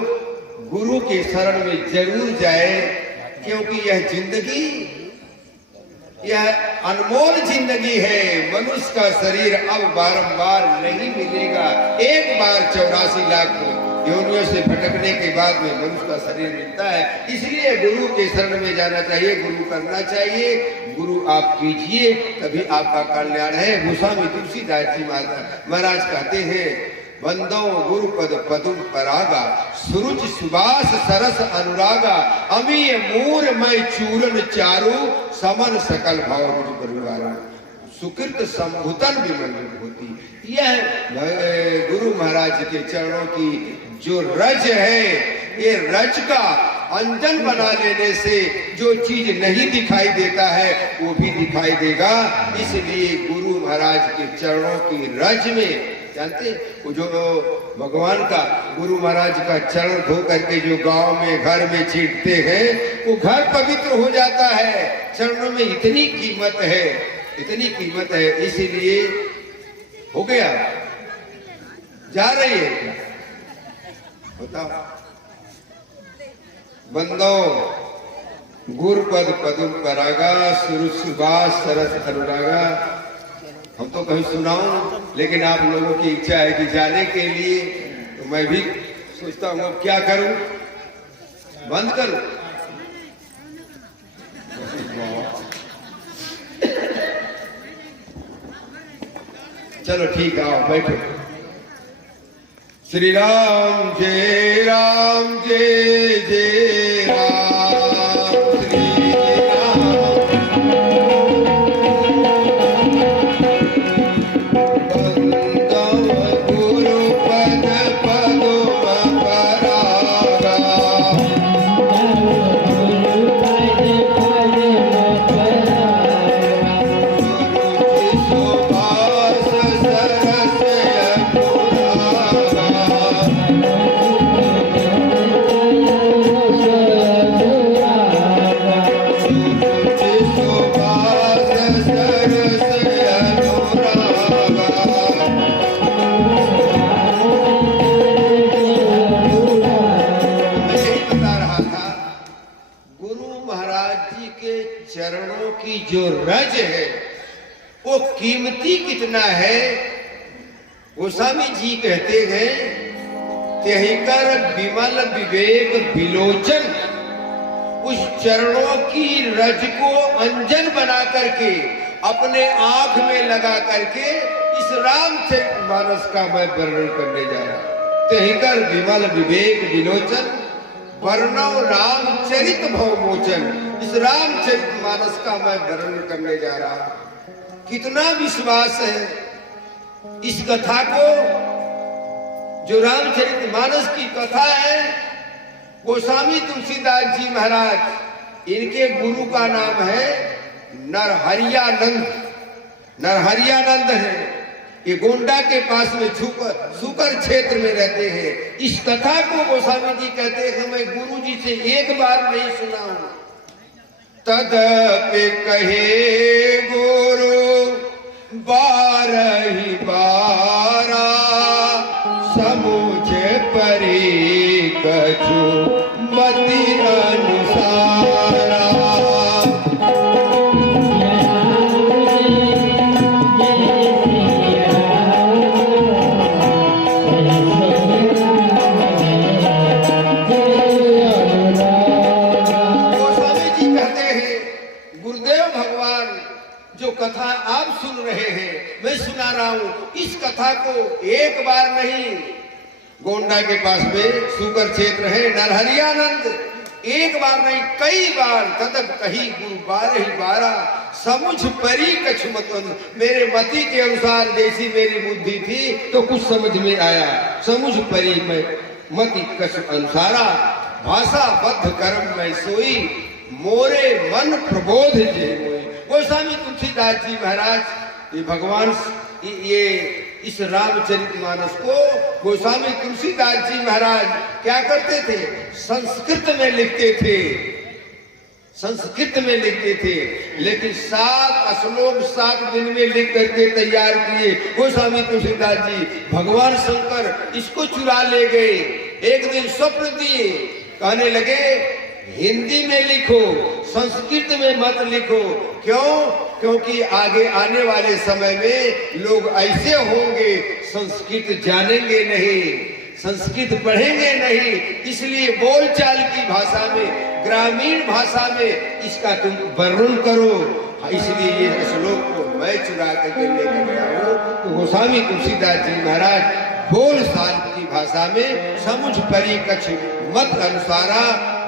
गुरु के शरण में जरूर जाए, क्योंकि यह जिंदगी, यह अनमोल जिंदगी है। मनुष्य का शरीर अब बारंबार नहीं मिलेगा। एक बार 84 लाख योनियों से भटकने के बाद में मनुष्य का शरीर मिलता है। इसलिए गुरु के शरण में जाना चाहिए, गुरु करना चाहिए, गुरु आप कीजिए, तभी आपका कल्याण है। गोस्वामी तुलसीदास जी महाराज कहते हैं, बंदो गुरु पद पदुम परागा सुरुच सुबास सरस अनुरागा अमीय मूर मय चूरन चारु समन सकल भाव मुझ परिवार सुकृत संभुतन विमल होती। यह गुरु महाराज के चरणों की जो रज है, ये रज का अंजन बना लेने से जो चीज नहीं दिखाई देता है वो भी दिखाई देगा। इसलिए गुरु महाराज के चरणों की रज में, जानते वो जो भगवान का गुरु महाराज का चरण धो करके जो गांव में घर में छींटते हैं, वो घर पवित्र हो जाता है। चरणों में इतनी कीमत है, इतनी कीमत है। इसीलिए हो गया, जा रही है, बताओ। बंदो गुरुपद पदुम परागा सुरुच सुबास सरस अनुरागा। हम तो कहीं सुनाऊं, लेकिन आप लोगों की इच्छा है कि जाने के लिए, तो मैं भी सोचता हूं अब क्या करूं, बंद करूं। चलो ठीक है, आओ बैठो। श्री राम जय राम जय जय राम श्री राम। बंदव गुरु पद पदुम परागा सुबास सरस चरणों की जो रज है वो कीमती कितना है। गोस्वामी जी कहते हैं, त्यहिकर विमल विवेक विलोचन, उस चरणों की रज को अंजन बना करके अपने आंख में लगा करके इस रामचरितमानस का मैं वर्णन करने जा रहा हूं। त्यहिकर विमल विवेक विलोचन वर्णव रामचरित भवमोचन, इस रामचरितमानस का मैं वर्णन करने जा रहा हूं। कितना विश्वास है इस कथा को, जो रामचरितमानस की कथा है। गोस्वामी तुलसीदास जी महाराज, इनके गुरु का नाम है नरहरियानंद। नरहरियानंद है, ये गोंडा के पास में सुकर क्षेत्र में रहते हैं। इस कथा को गोस्वामी जी कहते हैं, मैं गुरु जी से एक बार नहीं सुना हूं। तदपि कहे गुरु बारही बारा समुझ परि कछु मति अनुसारा। कथा आप सुन रहे हैं, मैं सुना रहा हूं। इस कथा को एक बार नहीं, गोंडा के पास में सुगर क्षेत्र है नरहरियानंद, एक बार नहीं कई बार तदब कही गुरु 12 समुझ परी कछ मतन। मेरे मति के अनुसार जैसी मेरी बुद्धि थी तो कुछ समझ में आया। समुझ परी में मति कछ अनुसारा, भाषा बद्ध कर्म में सोई, मोरे मन प्रबोध जे मोई। गोस्वामी तुलसीदास जी महाराज ये भगवान ये इस रामचरितमानस को गोस्वामी तुलसीदास जी महाराज क्या करते थे, संस्कृत में लिखते थे, संस्कृत में लिखते थे। लेकिन 7 श्लोक 7 दिन में लिख करके तैयार किए गोस्वामी तुलसीदास जी। भगवान शंकर इसको चुरा ले गए। एक दिन स्वप्न दिए, कहने लगे हिंदी में लिखो, संस्कृत में मत लिखो। क्यों? क्योंकि आगे आने वाले समय में लोग ऐसे होंगे संस्कृत जानेंगे नहीं, संस्कृत पढ़ेंगे नहीं, इसलिए बोलचाल की भाषा में, ग्रामीण भाषा में इसका तुम वर्णन करो। इसलिए ये श्लोक को मैं चुरा करके लेकर गया हूँ। तो गोस्वामी तुलसीदास जी महाराज बोलचाल की भाषा में समुझ परी कछ मत अनुसारा,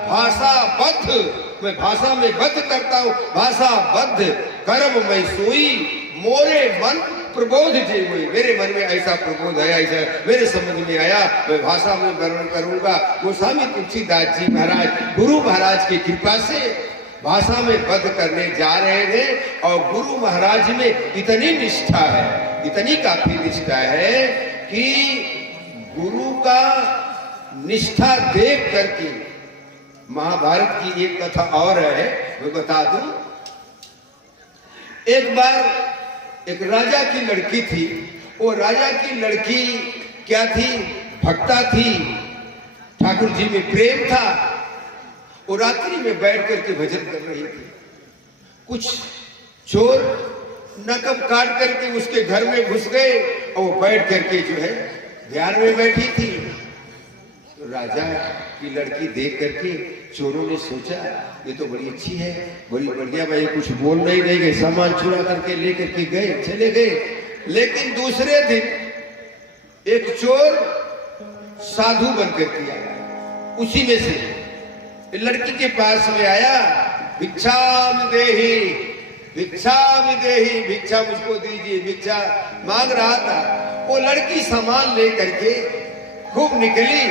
भाषा बद्ध, मैं भाषा में बद्ध करता हूँ, भाषा बद्ध कर्म में सोई, मोरे मन प्रबोध जे हुई। मेरे मन में ऐसा प्रबोध आया, ऐसा मेरे समझ में आया, मैं भाषा में वर्णन करूंगा। गोस्वामी तुलसीदास जी महाराज गुरु महाराज की कृपा से भाषा में बद्ध करने जा रहे थे। और गुरु महाराज में इतनी निष्ठा है, इतनी काफी निष्ठा है कि गुरु का निष्ठा देख करके महाभारत की एक कथा और है, मैं बता दूं। एक बार एक राजा की लड़की थी। वो राजा की लड़की क्या थी? भक्ता थी, ठाकुर जी में प्रेम था। वो रात्रि में बैठ करके भजन कर रही थी। कुछ चोर नकब काट करके उसके घर में घुस गए और वो बैठ करके जो है ध्यान में बैठी थी। तो राजा की लड़की देख करके चोरों ने सोचा ये तो बड़ी अच्छी है, बड़ी बढ़िया भाई, कुछ बोल नहीं गए, सामान चुरा करके लेकर के गए, चले गए। लेकिन दूसरे दिन एक चोर साधु बनकर के आया, उसी में से लड़की के पास में आया, भिक्षाम देहि, भिक्षाम देहि, भिक्षा मुझको दीजिए, भिक्षा मांग रहा था। वो लड़की सामान लेकर के खूब निकली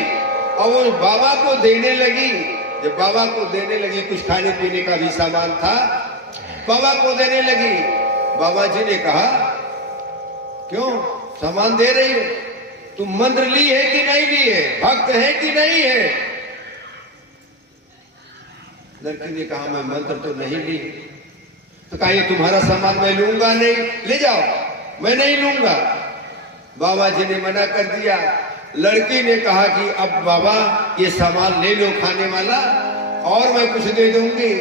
और वो बाबा को देने लगी। जब बाबा को देने लगी, कुछ खाने पीने का भी सामान था, बाबा को देने लगी। बाबा जी ने कहा क्यों सामान दे रही हो, तुम मंत्र ली है कि नहीं ली है, भक्त है कि नहीं है? लड़की ने कहा मैं मंत्र तो नहीं ली। तो कहा ये तुम्हारा सामान मैं लूंगा नहीं, ले जाओ, मैं नहीं लूंगा। बाबा जी ने मना कर दिया। लड़की ने कहा कि अब बाबा ये सामान ले लो खाने वाला, और मैं कुछ दे दूंगी,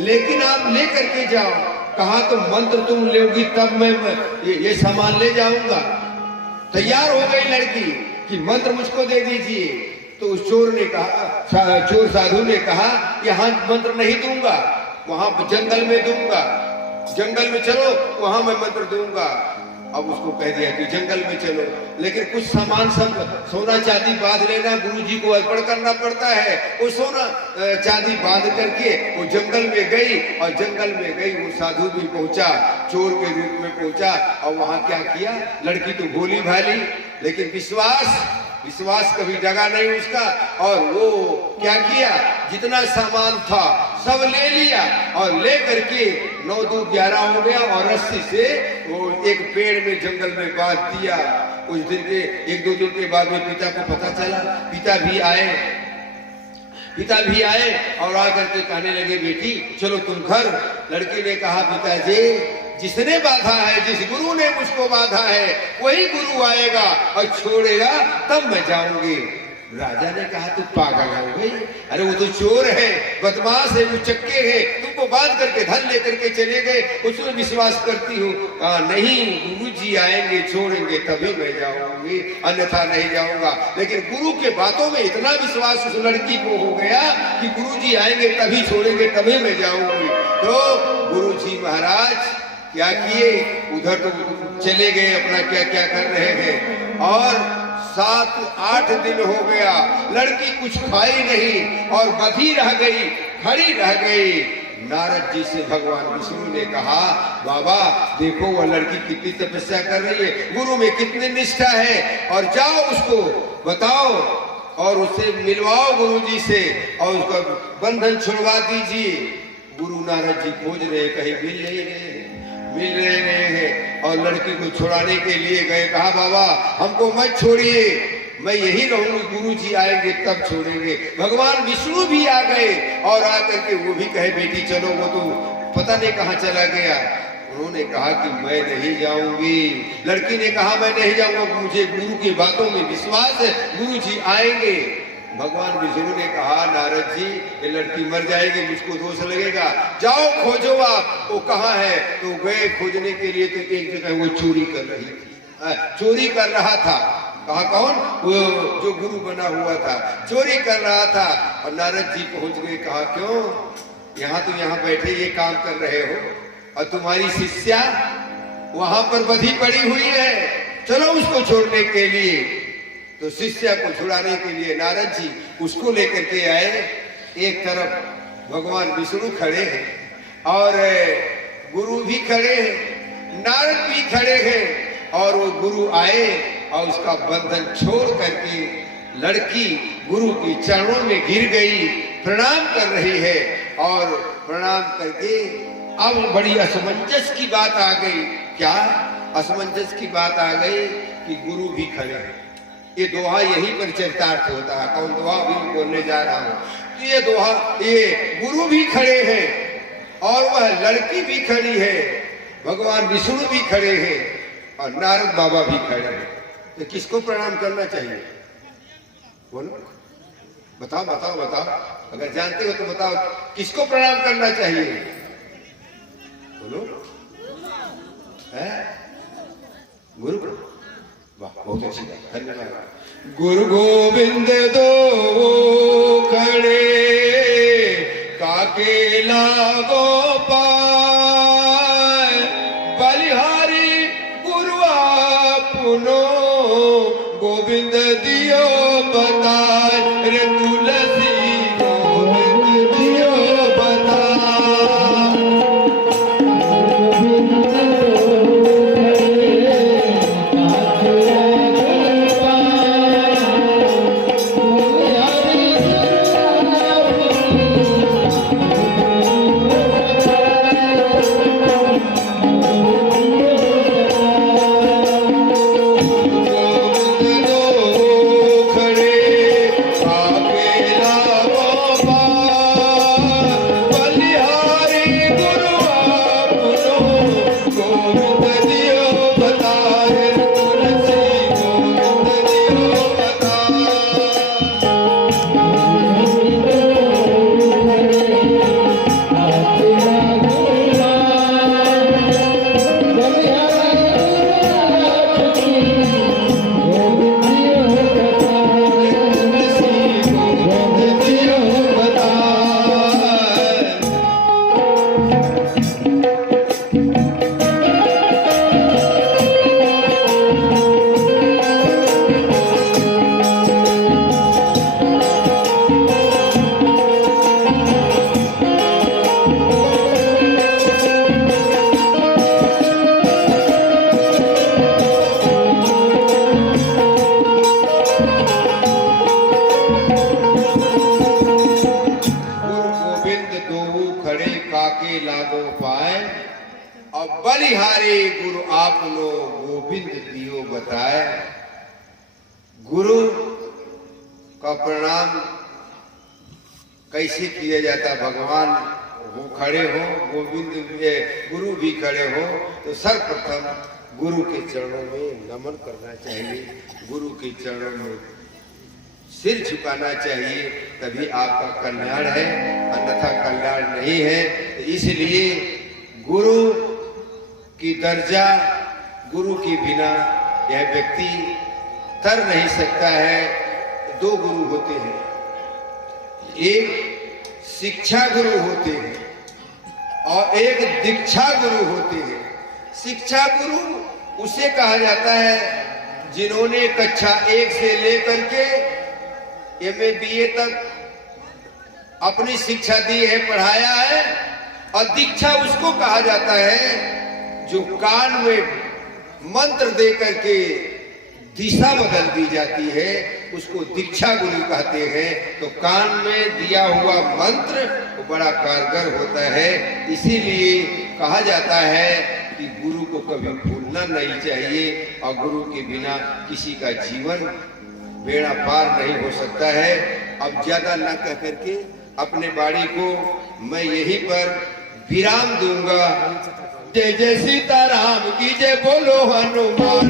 लेकिन आप ले करके जाओ। कहा तो मंत्र तुम लोगी तब मैं ये सामान ले जाऊंगा। तैयार हो गई लड़की कि मंत्र मुझको दे दीजिए। तो उस चोर ने कहा, चोर साधु ने कहा यहाँ मंत्र नहीं दूंगा, वहां जंगल में दूंगा, जंगल में चलो वहां मैं मंत्र दूंगा। अब उसको कह दिया कि जंगल में चलो, लेकिन कुछ सामान सब सोना चांदी बांध लेना, गुरुजी को अर्पण करना पड़ता है। वो सोना चांदी बांध करके वो जंगल में गई, और जंगल में गई वो साधु भी पहुंचा, चोर के रूप में पहुंचा। और वहां क्या किया, लड़की तो भोली भाली, लेकिन विश्वास कभी डगा नहीं उसका। और वो क्या किया, जितना सामान था सब ले लिया, और ले करके 9 2 11 हो गया, और रस्सी से वो एक पेड़ में जंगल में बांध दिया। कुछ दिन के 1-2 दिन के बाद में पिता को पता चला। पिता भी आए और आकर के कहने लगे बेटी चलो तुम घर। लड़की ने कहा पिताजी जिसने बांधा है, जिस गुरु ने मुझको बांधा है, वही गुरु आएगा और छोड़ेगा तब मैं जाऊंगी। राजा ने कहा तू पागल हो गई, अरे वो तो चोर है, बदमाश है, वो चक्के है, तुमको बांध करके धन लेकर के चले गए, उसमें विश्वास करती हूँ। कहा नहीं, गुरुजी आएंगे छोड़ेंगे तभी मैं जाऊंगी, अन्यथा नहीं जाऊंगा। लेकिन गुरु के बातों में इतना विश्वास उस लड़की को हो गया कि गुरुजी आएंगे तभी छोड़ेंगे तभी मैं जाऊंगी। तो गुरुजी महाराज क्या किए, उधर तो चले गए अपना क्या क्या कर रहे हैं। और 7-8 दिन हो गया, लड़की कुछ खाई नहीं और बधी रह गई, खड़ी रह गई। नारद जी से भगवान विष्णु ने कहा, बाबा देखो वह लड़की कितनी तपस्या कर रही है, गुरु में कितनी निष्ठा है, और जाओ उसको बताओ और उससे मिलवाओ गुरु जी से और उसका बंधन छुड़वा दीजिए। गुरु नारद जी खोज रहे, कहीं मिल रहे हैं और लड़की को छुड़ाने के लिए गए। कहा, बाबा हमको मत छोड़िए, मैं यही रहूंगी, गुरु जी आएंगे तब छोड़ेंगे। भगवान विष्णु भी आ गए और आकर के वो भी कहे, बेटी चलो, वो तो पता नहीं कहाँ चला गया। उन्होंने कहा कि मैं नहीं जाऊंगी। लड़की ने कहा, मैं नहीं जाऊंगा, मुझे गुरु की बातों में विश्वास है, गुरु जी आएंगे। भगवान विष्णु ने कहा, नारद जी ये लड़की मर जाएगी, मुझको दोष लगेगा, जाओ खोजो आप, वो कहाँ है। तो गए खोजने के लिए, तो एक जगह वो चोरी कर रही थी, चोरी कर रहा था। कहा, कौन? वो जो गुरु बना हुआ था, चोरी कर रहा था। और नारद जी पहुंच गए। कहा, क्यों यहाँ तो यहाँ बैठे ये काम कर रहे हो और तुम्हारी शिष्या वहां पर बधी पड़ी हुई है, चलो उसको छोड़ने के लिए। तो शिष्या को छुड़ाने के लिए नारद जी उसको लेकर के आए। एक तरफ भगवान विष्णु खड़े हैं और गुरु भी खड़े हैं, नारद भी खड़े हैं। और वो गुरु आए और उसका बंधन छोड़ करके लड़की गुरु के चरणों में गिर गई, प्रणाम कर रही है। और प्रणाम करके अब बड़ी असमंजस की बात आ गई। क्या असमंजस की बात आ गई कि गुरु भी खड़े हैं। ये दोहा यहीं पर चरितार्थ होता है। कौन दोहा भी बोलने जा रहा हूं, तो ये दोहा, ये गुरु भी खड़े हैं और वह लड़की भी खड़ी है, भगवान विष्णु भी खड़े हैं और नारद बाबा भी खड़े हैं। तो किसको प्रणाम करना चाहिए? बोलो, बताओ बताओ बताओ, अगर जानते हो तो बताओ, किसको प्रणाम करना चाहिए? बोलो, है गुरु को। वाह, बहुत अच्छी बात, धन्यवाद। गुरु गोविंद दो खड़े, काके लागो पाए, बलिहारी गुरु आपनो, गोविंद दियो बताए, रे तुलसी गोविंद दियो बताए। बलिहारी गुरु आपनो, गोविंद दियो बताए। गुरु का प्रणाम कैसे किया जाता? भगवान वो खड़े हो, गोविंद गुरु भी खड़े हो, तो सर्वप्रथम गुरु के चरणों में नमन करना चाहिए, गुरु के चरणों में सिर झुकाना चाहिए, तभी आपका कल्याण है, अन्यथा कल्याण नहीं है। तो इसलिए गुरु की दर्जा, गुरु के बिना यह व्यक्ति तर नहीं सकता है। दो गुरु होते हैं, एक शिक्षा गुरु होते हैं और एक दीक्षा गुरु होते हैं। शिक्षा गुरु उसे कहा जाता है जिन्होंने कक्षा 1 से लेकर के एमए बीए तक अपनी शिक्षा दी है, पढ़ाया है। और दीक्षा उसको कहा जाता है जो कान में मंत्र दे करके दिशा बदल दी जाती है, उसको दीक्षा गुरु कहते हैं। तो कान में दिया हुआ मंत्र तो बड़ा कारगर होता है, इसीलिए कहा जाता है कि गुरु को कभी भूलना नहीं चाहिए और गुरु के बिना किसी का जीवन बेड़ा पार नहीं हो सकता है। अब ज्यादा न कह करके अपने बाणी को मैं यहीं पर विराम दूंगा। जय जय सीताराम की जय, बोलो हनुमान।